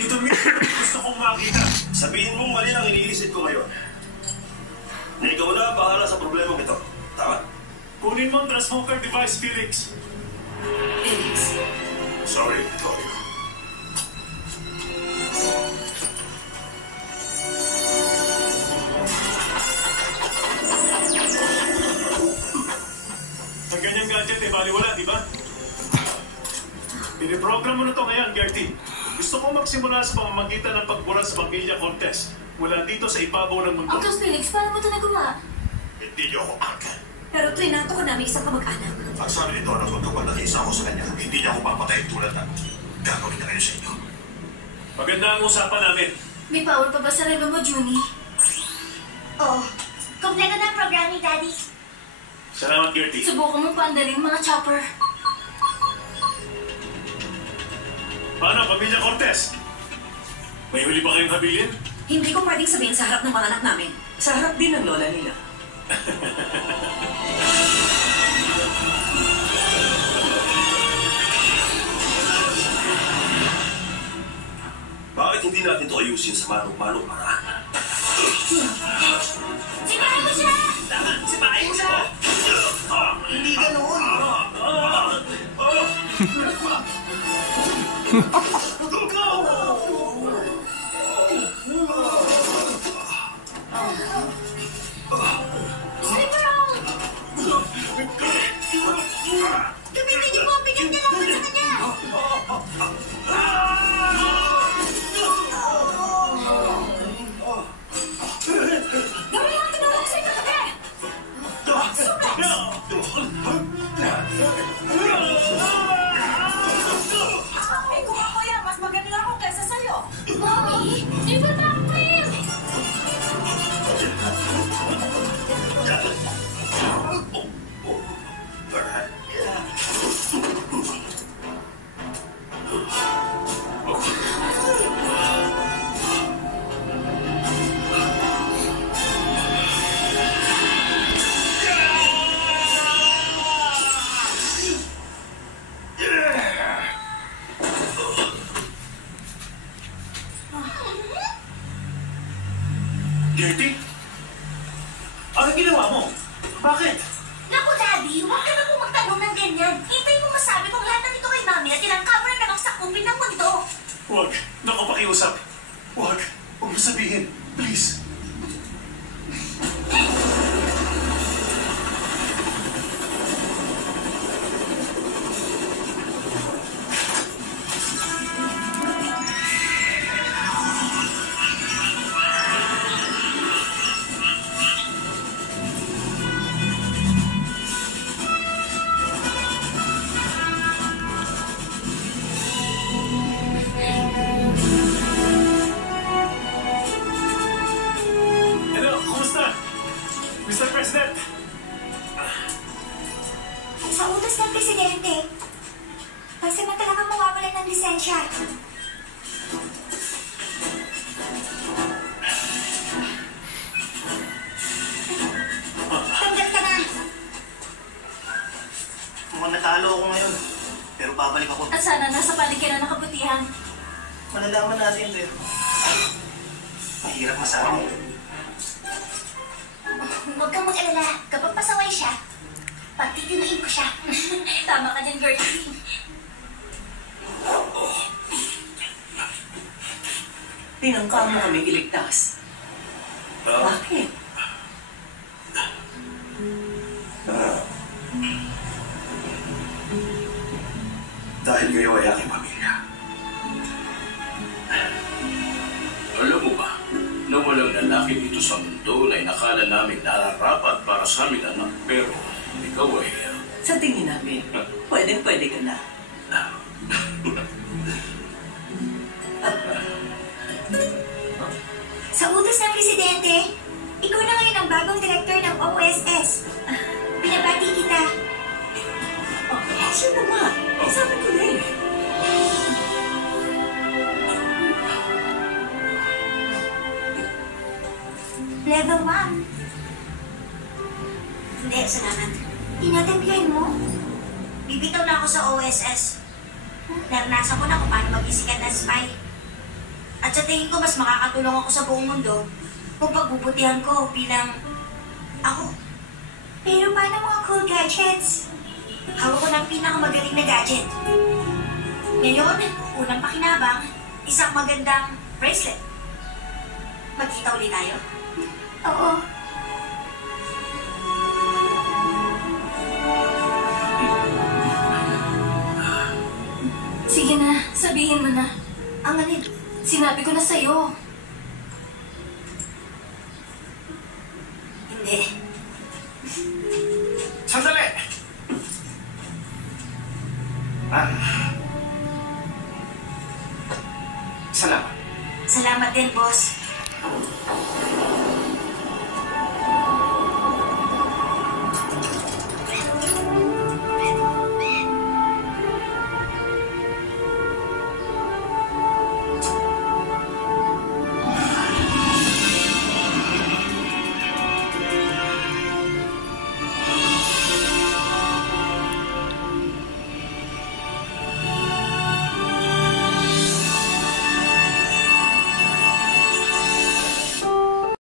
Ito mismo gusto kong makita. Sabihin mong mali ang iniisip ko ngayon. Na ikaw na ang bahala sa problemang ito. Tama? Kunin mo ang transmoker device, Felix. Felix. Sorry, Tori. Ang ganyang gadget ay baliwala, di ba? Piniprogram mo na ito ngayon, Gertie. Gusto ko magsimula sa pamamagitan ng pagbulat sa pamilya contest. Mula dito sa ibabaw ng mundo. Uncle Felix, paano mo ito nagawa? Hindi niyo ako angkan. Pero trinato ko namin isang kamag-anak. Ang sabi ni Donald, kapag nakisa ako sa kanya, hindi niya ako papatayin tulad ng gagawin na kayo sa inyo. Maganda ang usapan namin. May power pa ba sa relo mo, Junie? Oo. Kompleto na ang program ni Daddy. Salamat, Gertie. Subukan mo paandalin mga chopper. Paano, pamilya Cortez? May huli ba kayong habilin? Hindi ko pwedeng sabihin sa harap ng mga anak namin. Sa harap din ng lola nila. Bakit hindi natin ito ayusin sa manong-manong paraan? Sipahin mo siya! Tama, sipahin mo siya! Hindi ganoon! Gamitin niyo po! Bigyan niya lang sa kanya! Gawin natin ang huwag sa'yo kagabi! Ay, kung ako yan, mas magaling ako kaysa sa'yo. Mommy! Di ba tapin? Gertie? Ano ginawa mo? Bakit? Naku, Daddy! Huwag ka na po magtanong ng ganyan. Hintay mo masabi kung lahat ng ito kay Mami at ilang kamera na bang sakupin ng mundo. Huwag. Naku, pakiusap. Huwag. Huwag mo sabihin. Please. Hello, kumusta? Mr. President? Sa utos ng Presidente, pansamantala kang mawawalan ng lisensya. Tanggap ka na. Mukhang natalo ako ngayon. Pero babalik ako. At sana nasa paligiran ng kabutihan. Malalaman natin, pero mahirap masabi. Huwag kang mag-alala. Kapag pasaway siya, pagtitinuin ko siya. Tama ka dyan, Gertie. Tinangka mo kami iligtas. Bakit? Dahil kayo ay aking pamilya. Alam mo ba, na walang lalaki dito sa mundo na inakala namin nararapat para sa aming anak, pero ikaw ay... Sa tingin namin, pwede ka na. Sa utos ng Presidente, ikaw na ngayon ang bagong director ng OSS. Pinabati kita. Sino nga? Sabi ko na eh. Level 1. Hindi, salamat. Tinatemplayan mo? Bibitaw na ako sa OSS. Naranasan ko na kung paano maging sikat na spy. At sa tingin ko, mas makakatulong ako sa buong mundo kung pagbubutihan ko bilang ako. Pero paano mga cool gadgets? Hawak ko ng pinakamagaling na gadget. Ngayon, unang pakinabang, isang magandang bracelet. Magkita ulit tayo? Oo. Sige na, sabihin mo na. Ang alin? Sinabi ko na sa'yo. Hindi. Sandali! Salamat. Salamat din, boss.